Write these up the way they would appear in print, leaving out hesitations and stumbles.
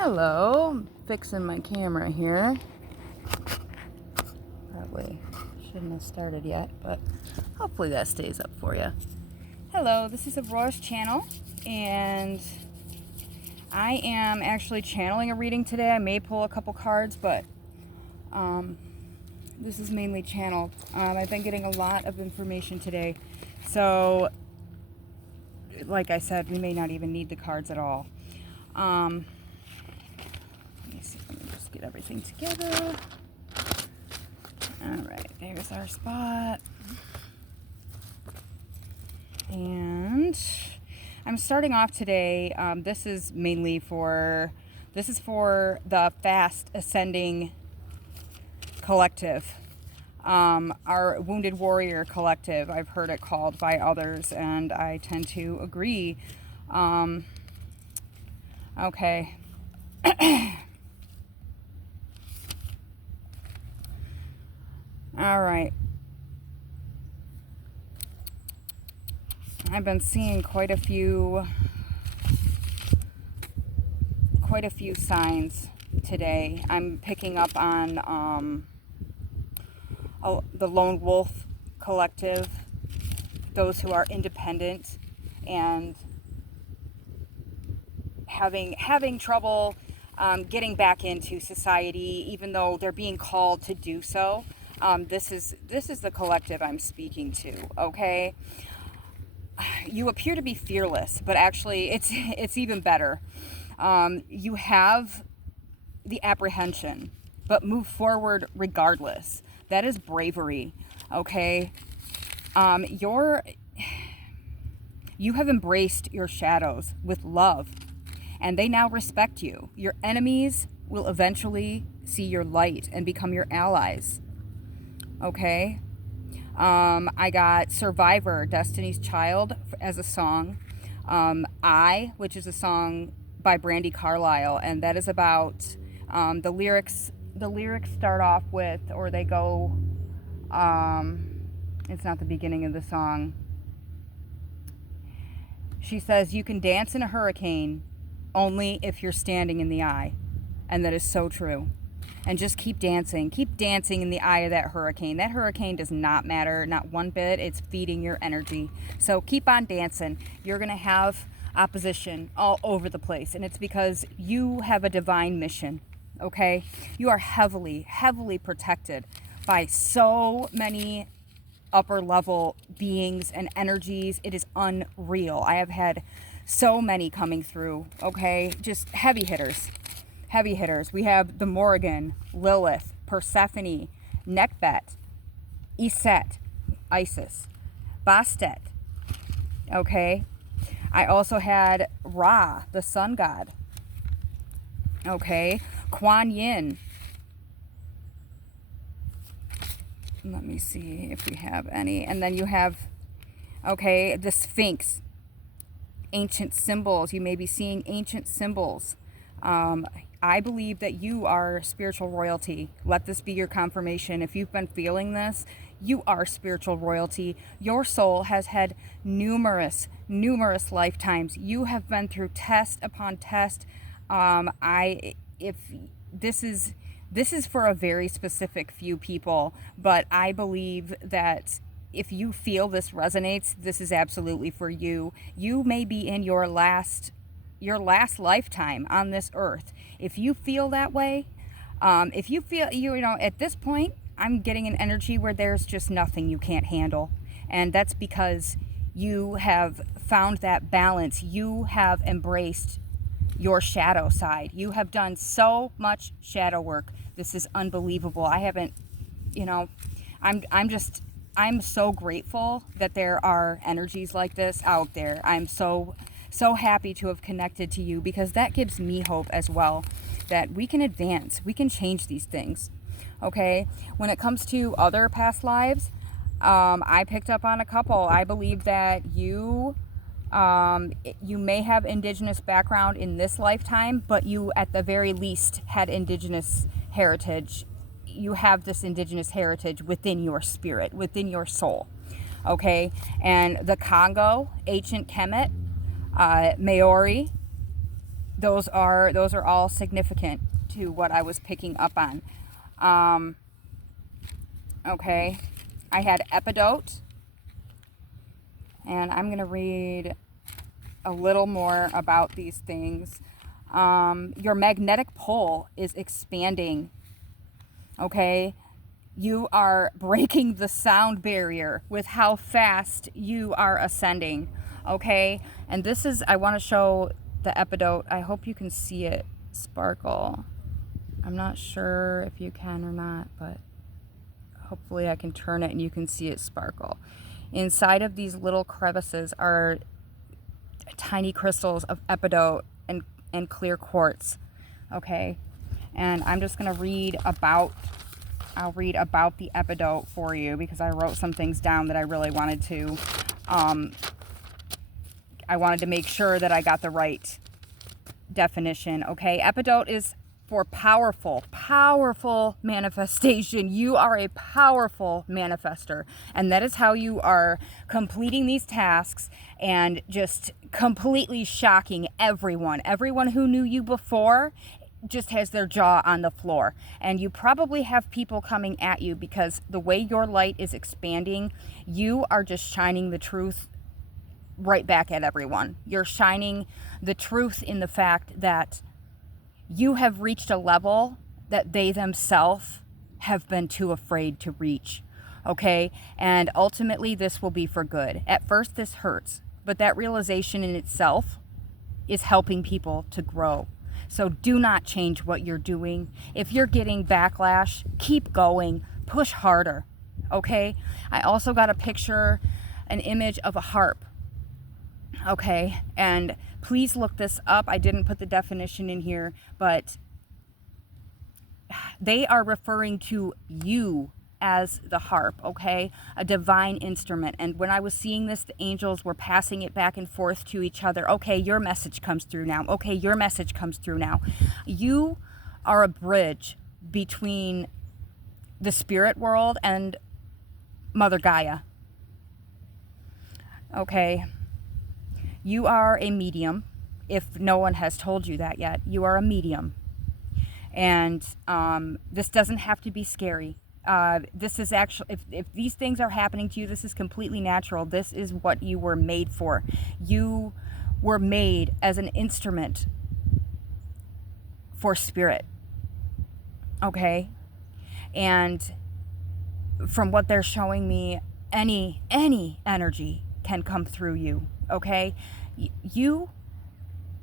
Hello, I'm fixing my camera here. Probably shouldn't have started yet, but hopefully that stays up for you. Hello, this is Aurora's channel, and I am actually channeling a reading today. I may pull a couple cards, but this is mainly channeled. I've been getting a lot of information today, so like I said, we may not even need the cards at all. Let me see, let me just get everything together. Alright, there's our spot. And I'm starting off today, this is for the Fast Ascending Collective. Our Wounded Warrior Collective, I've heard it called by others, and I tend to agree. Okay. All right. I've been seeing quite a few signs today. I'm picking up on the Lone Wolf Collective, those who are independent and having trouble getting back into society, even though they're being called to do so. This is the collective I'm speaking to. Okay, you appear to be fearless, but actually, it's even better. You have the apprehension, but move forward regardless. That is bravery. Okay, you have embraced your shadows with love, and they now respect you. Your enemies will eventually see your light and become your allies. Okay? I got Survivor, Destiny's Child as a song. I, which is a song by Brandi Carlile, and that is about the lyrics start off with, or they go, it's not the beginning of the song. She says, "You can dance in a hurricane only if you're standing in the eye." And that is so true. And just keep dancing. Keep dancing in the eye of that hurricane. That hurricane does not matter, not one bit. It's feeding your energy. So keep on dancing. You're going to have opposition all over the place. And it's because you have a divine mission, okay? You are heavily, heavily protected by so many upper level beings and energies. It is unreal. I have had so many coming through, okay? Just heavy hitters. Heavy hitters. We have the Morrigan, Lilith, Persephone, Nekbet, Iset, Isis, Bastet. Okay. I also had Ra, the sun god. Okay. Kuan Yin. Let me see if we have any. And then you have, okay, the Sphinx. Ancient symbols. You may be seeing ancient symbols. I believe that you are spiritual royalty. Let this be your confirmation. If you've been feeling this, you are spiritual royalty. Your soul has had numerous lifetimes. You have been through test upon test. If this is for a very specific few people, but I believe that if you feel this resonates, this is absolutely for you. You may be in your last lifetime on this earth. If you feel that way, if you feel, at this point, I'm getting an energy where there's just nothing you can't handle. And that's because you have found that balance. You have embraced your shadow side. You have done so much shadow work. This is unbelievable. I haven't, I'm so grateful that there are energies like this out there. I'm so happy to have connected to you, because that gives me hope as well, that we can advance, we can change these things. Okay, when it comes to other past lives, I picked up on a couple. I believe that you may have indigenous background in this lifetime, but you at the very least had indigenous heritage. You have this indigenous heritage within your spirit, within your soul. Okay, and the Congo, ancient Kemet, Maori, those are all significant to what I was picking up on. Okay, I had epidote, and I'm going to read a little more about these things. Your magnetic pole is expanding. Okay, you are breaking the sound barrier with how fast you are ascending. Okay, and this is, I want to show the epidote. I hope you can see it sparkle. I'm not sure if you can or not, but hopefully I can turn it and you can see it sparkle. Inside of these little crevices are tiny crystals of epidote and clear quartz. Okay, and I'm just going to I'll read about the epidote for you, because I wrote some things down that I really wanted to make sure that I got the right definition. Okay, epidote is for powerful manifestation. You are a powerful manifester, and that is how you are completing these tasks and just completely shocking everyone who knew you before just has their jaw on the floor. And you probably have people coming at you because the way your light is expanding, you are just shining the truth right back at everyone. You're shining the truth in the fact that you have reached a level that they themselves have been too afraid to reach. Okay? And ultimately, this will be for good. At first, this hurts, but that realization in itself is helping people to grow. So do not change what you're doing. If you're getting backlash, keep going. Push harder. Okay? I also got a picture, an image of a harp. Okay? And please look this up. I didn't put the definition in here, but they are referring to you as the harp, okay? A divine instrument. And when I was seeing this, the angels were passing it back and forth to each other. Okay, your message comes through now. Okay, your message comes through now. You are a bridge between the spirit world and Mother Gaia. Okay. You are a medium. If no one has told you that yet, you are a medium. And this doesn't have to be scary. This is actually, if these things are happening to you, this is completely natural. This is what you were made for. You were made as an instrument for spirit. Okay? And from what they're showing me, any energy can come through you. Okay? You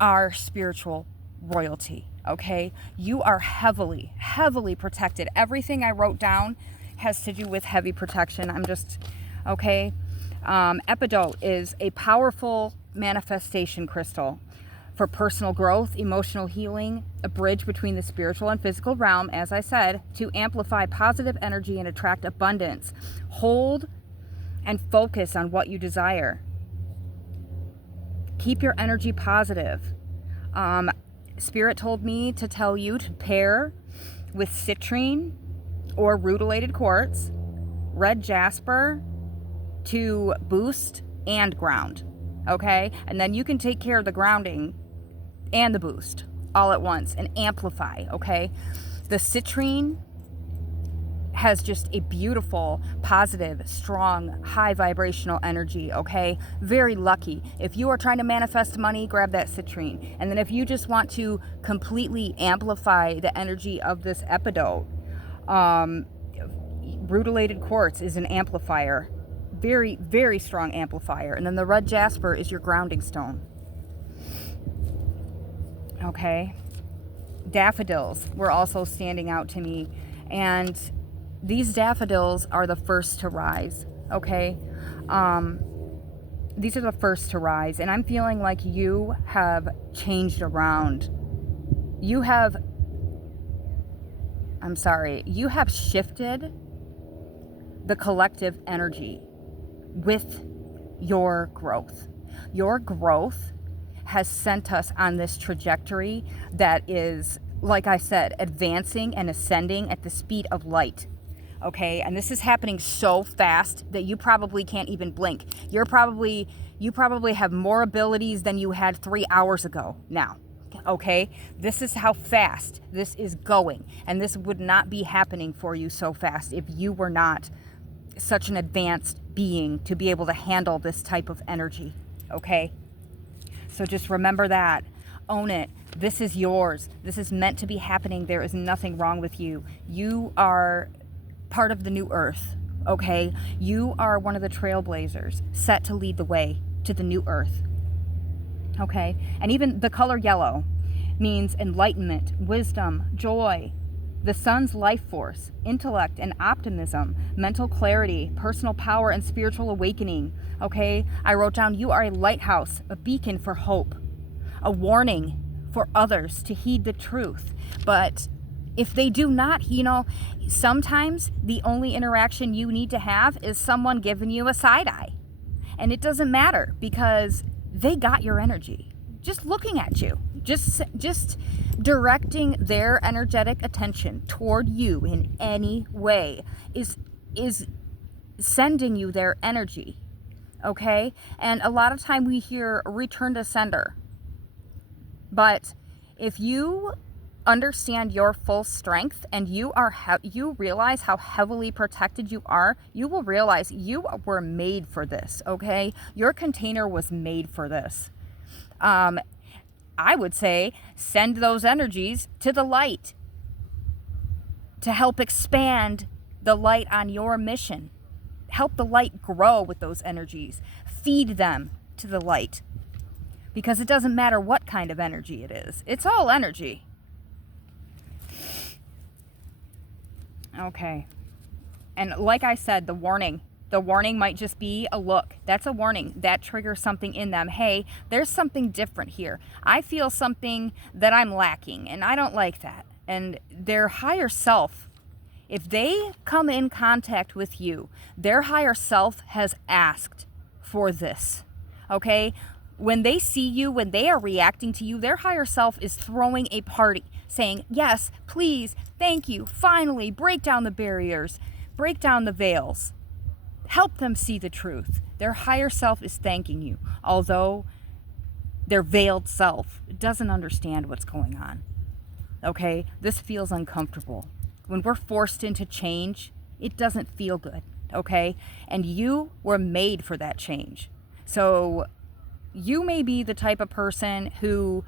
are spiritual royalty. Okay? You are heavily protected. Everything I wrote down has to do with heavy protection. I'm just, okay? Epidote is a powerful manifestation crystal for personal growth, emotional healing, a bridge between the spiritual and physical realm, as I said, to amplify positive energy and attract abundance. Hold and focus on what you desire. Keep your energy positive. Spirit told me to tell you to pair with citrine or rutilated quartz, red jasper to boost and ground. Okay? And then you can take care of the grounding and the boost all at once and amplify. Okay? The citrine has just a beautiful, positive, strong, high vibrational energy, okay? Very lucky. If you are trying to manifest money, grab that citrine. And then if you just want to completely amplify the energy of this epidote, rutilated quartz is an amplifier. Very, very strong amplifier. And then the red jasper is your grounding stone. Okay? Daffodils were also standing out to me. And these daffodils are the first to rise, okay? These are the first to rise, and I'm feeling like you have changed around. You have shifted the collective energy with your growth. Your growth has sent us on this trajectory that is, like I said, advancing and ascending at the speed of light. Okay, and this is happening so fast that you probably can't even blink. You probably have more abilities than you had 3 hours ago now. Okay, this is how fast this is going, and this would not be happening for you so fast if you were not such an advanced being to be able to handle this type of energy. Okay, so just remember that. Own it. This is yours. This is meant to be happening. There is nothing wrong with you. You are part of the new earth. Okay, you are one of the trailblazers set to lead the way to the new earth. Okay, and even the color yellow means enlightenment, wisdom, joy, the sun's life force, intellect and optimism, mental clarity, personal power and spiritual awakening. Okay, I wrote down you are a lighthouse, a beacon for hope, a warning for others to heed the truth. But if they do not, sometimes the only interaction you need to have is someone giving you a side eye. And it doesn't matter because they got your energy. Just looking at you, just directing their energetic attention toward you in any way is sending you their energy. Okay? And a lot of time we hear return to sender. But if you understand your full strength and you realize how heavily protected you are, you will realize you were made for this. Okay, your container was made for this. I would say send those energies to the light to help expand the light on your mission. Help the light grow with those energies. Feed them to the light, because it doesn't matter what kind of energy it is. It's all energy. Okay. And like I said, the warning might just be a look. That's a warning. That triggers something in them. Hey, there's something different here. I feel something that I'm lacking, and I don't like that. And their higher self, if they come in contact with you, their higher self has asked for this. Okay? When they see you, when they are reacting to you, their higher self is throwing a party, saying, yes, please, thank you, finally, break down the barriers, break down the veils, help them see the truth. Their higher self is thanking you, although their veiled self doesn't understand what's going on. Okay, this feels uncomfortable. When we're forced into change, it doesn't feel good, okay? And you were made for that change. So you may be the type of person who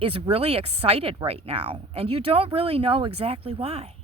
is really excited right now, and you don't really know exactly why.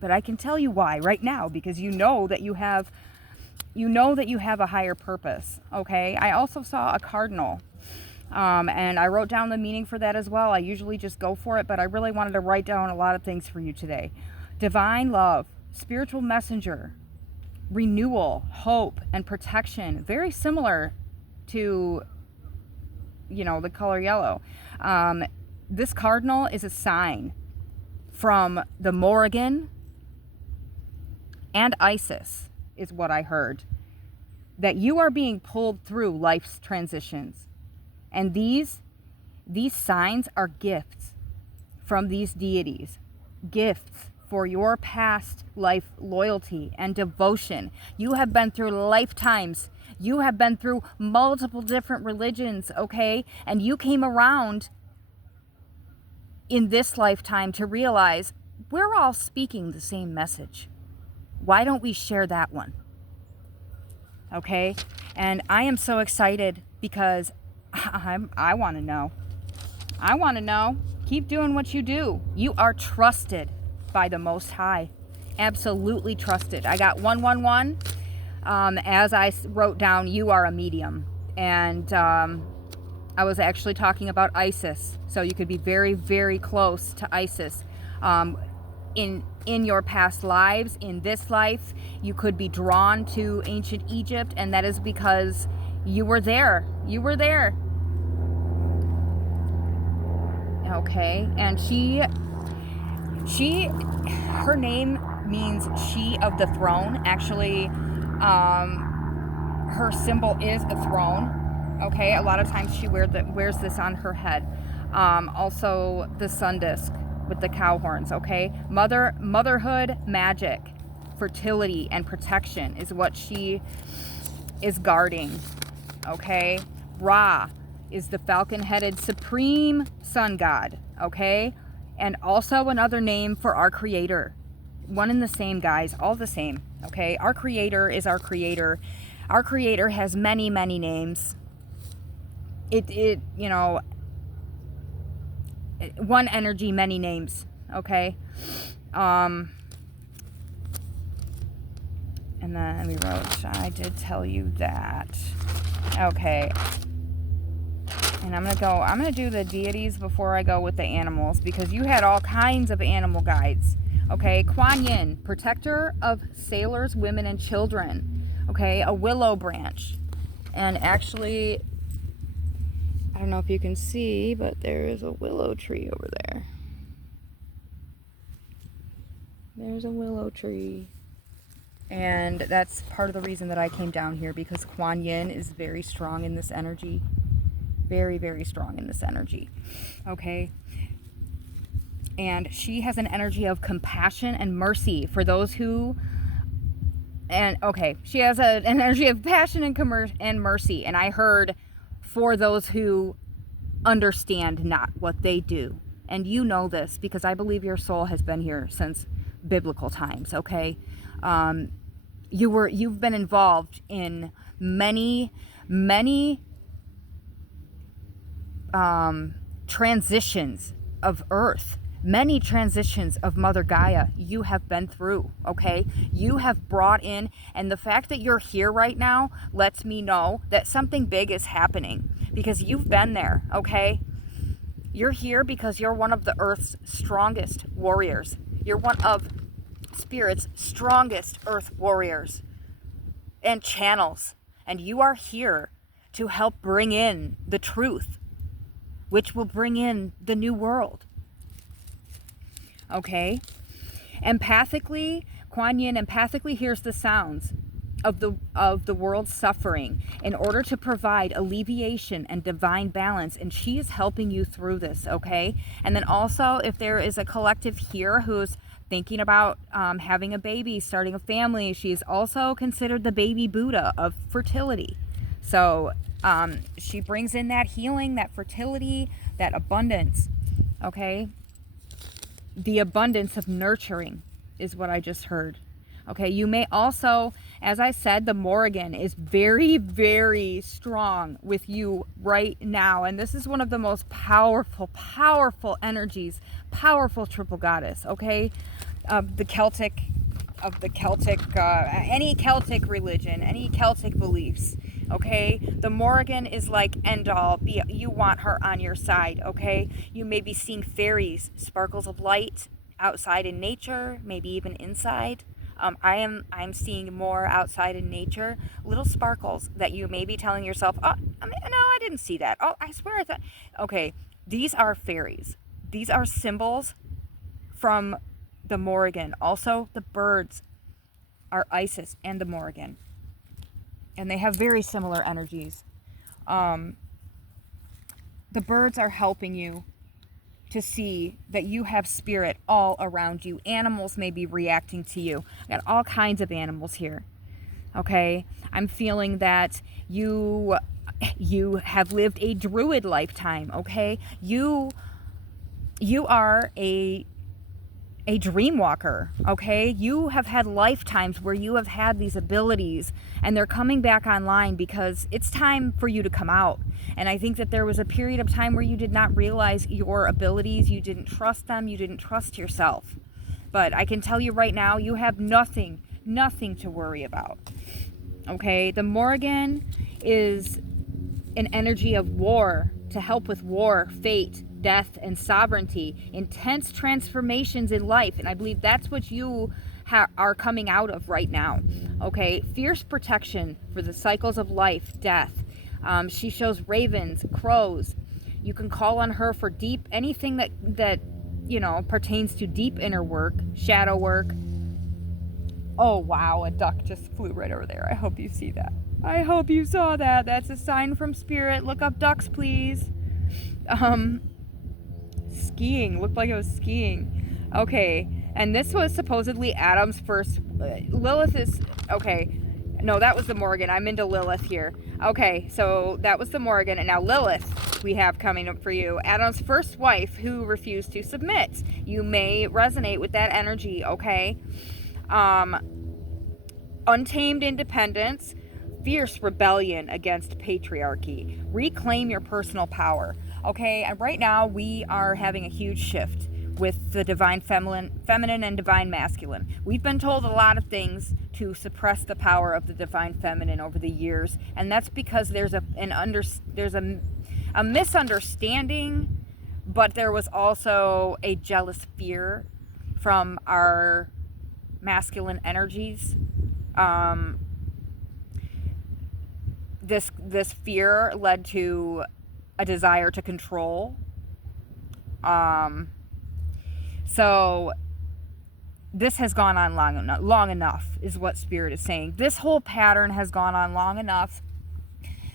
But I can tell you why right now, because you know that you have a higher purpose, okay? I also saw a cardinal, and I wrote down the meaning for that as well. I usually just go for it, but I really wanted to write down a lot of things for you today. Divine love, spiritual messenger, renewal, hope, and protection. Very similar to, the color yellow. This cardinal is a sign from the Morrigan and Isis, is what I heard, that you are being pulled through life's transitions. And these signs are gifts from these deities, gifts for your past life loyalty and devotion. You have been through lifetimes. You have been through multiple different religions, okay? And you came around in this lifetime to realize we're all speaking the same message. Why don't we share that one? Okay? And I am so excited because I want to know. I want to know. Keep doing what you do. You are trusted by the Most High. Absolutely trusted. I got 111. As I wrote down, you are a medium. And I was actually talking about Isis. So you could be very, very close to Isis. In your past lives, in this life, you could be drawn to ancient Egypt, and that is because you were there. You were there. Okay, and her name means she of the throne. Actually, her symbol is a throne. Okay, a lot of times she wears this on her head. Also, the sun disk with the cow horns. Okay, motherhood, magic, fertility, and protection is what she is guarding. Okay, Ra, is the falcon-headed supreme sun god, okay? And also another name for our creator. One and the same, guys, all the same, okay? Our creator is our creator. Our creator has many, many names. You know, one energy, many names, okay? And then we wrote, I did tell you that. Okay. And I'm going to do the deities before I go with the animals, because you had all kinds of animal guides. Okay. Kuan Yin, protector of sailors, women, and children. Okay. A willow branch. And actually, I don't know if you can see, but there is a willow tree over there. There's a willow tree. And that's part of the reason that I came down here, because Kuan Yin is very strong in this energy. Very, very strong in this energy. Okay? And she has an energy of compassion and mercy for those who... And, okay, she has an energy of passion and mercy. And I heard, for those who understand not what they do. And you know this, because I believe your soul has been here since biblical times, okay? You've been involved in many transitions of Earth, many transitions of Mother Gaia you have been through, okay? You have brought in, and the fact that you're here right now lets me know that something big is happening, because you've been there, okay? You're here because you're one of the Earth's strongest warriors. You're one of Spirit's strongest earth warriors and channels, and you are here to help bring in the truth, which will bring in the new world. Okay? Empathically, Kuan Yin empathically hears the sounds of the world's suffering in order to provide alleviation and divine balance, and she is helping you through this, okay? And then also, if there is a collective here who's thinking about having a baby, starting a family, she is also considered the baby Buddha of fertility. So she brings in that healing, that fertility, that abundance, okay? The abundance of nurturing is what I just heard. Okay, you may also, as I said, the Morrigan is very, very strong with you right now. And this is one of the most powerful, powerful energies, powerful triple goddess, okay? Of the Celtic, any Celtic religion, any Celtic beliefs, okay? The Morrigan is like end all. You want her on your side, okay? You may be seeing fairies, sparkles of light outside in nature, maybe even inside. I'm seeing more outside in nature, little sparkles that you may be telling yourself, oh, no, I didn't see that. Oh, I swear I thought. Okay, these are fairies. These are symbols from the Morrigan. Also, the birds are Isis and the Morrigan. And they have very similar energies. The birds are helping you to see that you have spirit all around you. Animals may be reacting to you. I got all kinds of animals here. Okay? I'm feeling that you have lived a druid lifetime, okay? You are a dream walker, okay? You have had lifetimes where you have had these abilities, and they're coming back online because it's time for you to come out. And I think that there was a period of time where you did not realize your abilities, you didn't trust them, you didn't trust yourself. But I can tell you right now, you have nothing to worry about, okay? The Morrigan is an energy of war, to help with war, fate, death, and sovereignty, intense transformations in life. And I believe that's what you are coming out of right now, okay? Fierce protection for the cycles of life, death. She shows ravens, crows. You can call on her for deep, anything that you know, pertains to deep inner work, shadow work. Oh, wow, a duck just flew right over there. I hope you see that. I hope you saw that. That's a sign from spirit. Look up ducks, please. Skiing. Looked like it was skiing. Okay. And this was supposedly Adam's first... Lilith is... Okay. No, that was the Morgan. I'm into Lilith here. Okay, so that was the Morgan, and now Lilith we have coming up for you. Adam's first wife who refused to submit. You may resonate with that energy, okay? Untamed independence, fierce rebellion against patriarchy. Reclaim your personal power, okay? And right now we are having a huge shift with the divine feminine and divine masculine. We've been told a lot of things to suppress the power of the divine feminine over the years, and that's because there's a misunderstanding, but there was also a jealous fear from our masculine energies. This fear led to a desire to control. So this has gone on long enough, is what Spirit is saying. This whole pattern has gone on long enough.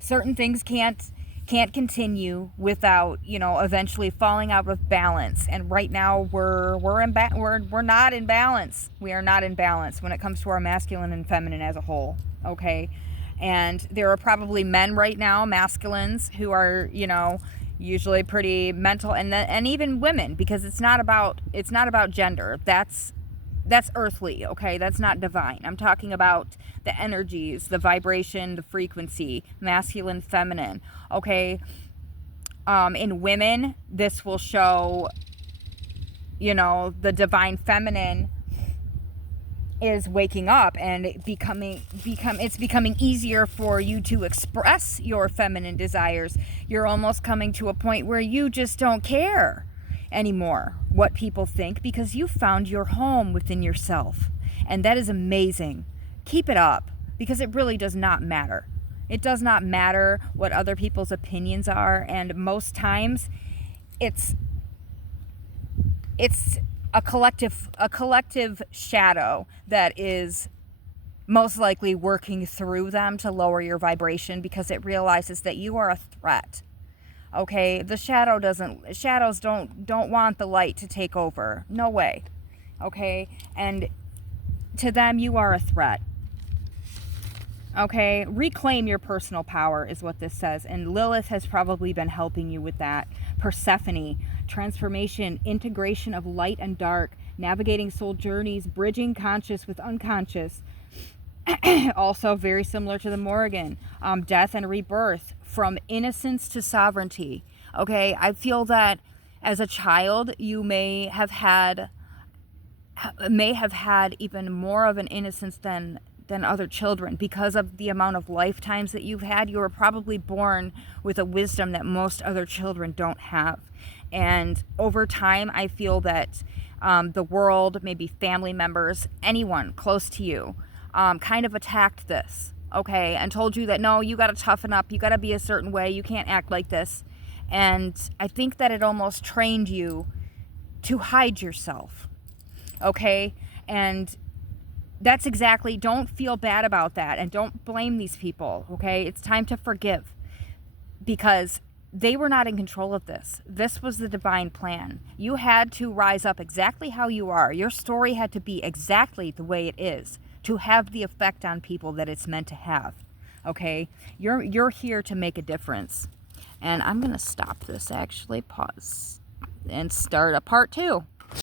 Certain things can't continue without, eventually falling out of balance. And right now we're not in balance. We are not in balance when it comes to our masculine and feminine as a whole. Okay, and there are probably men right now, masculines, who are usually pretty mental, and even women, because it's not about gender. That's earthly, okay? That's not divine. I'm talking about the energies, the vibration, the frequency, masculine, feminine, okay? In women, this will show, the divine feminine is waking up, and it's becoming easier for you to express your feminine desires. You're almost coming to a point where you just don't care anymore what people think, because you found your home within yourself, and that is amazing. Keep it up, because it really does not matter. It does not matter what other people's opinions are, and most times it's a collective shadow that is most likely working through them to lower your vibration, because it realizes that you are a threat. Okay, the shadows don't want the light to take over. No way. Okay, and to them you are a threat. Okay, reclaim your personal power is what this says, and Lilith has probably been helping you with that. Persephone, transformation, integration of light and dark, navigating soul journeys, bridging conscious with unconscious. Also very similar to the Morgan. Death and rebirth, from innocence to sovereignty. Okay, I feel that as a child you may have had even more of an innocence than other children, because of the amount of lifetimes that you've had. You were probably born with a wisdom that most other children don't have. And over time, I feel that the world, maybe family members, anyone close to you, kind of attacked this, okay, and told you that, no, you got to toughen up, you got to be a certain way, you can't act like this. And I think that it almost trained you to hide yourself, okay? And that's exactly, don't feel bad about that, and don't blame these people, okay? It's time to forgive, because they were not in control of this. This was the divine plan. You had to rise up exactly how you are. Your story had to be exactly the way it is to have the effect on people that it's meant to have, okay? You're here to make a difference. And I'm going to stop this, actually, pause, and start a part 2.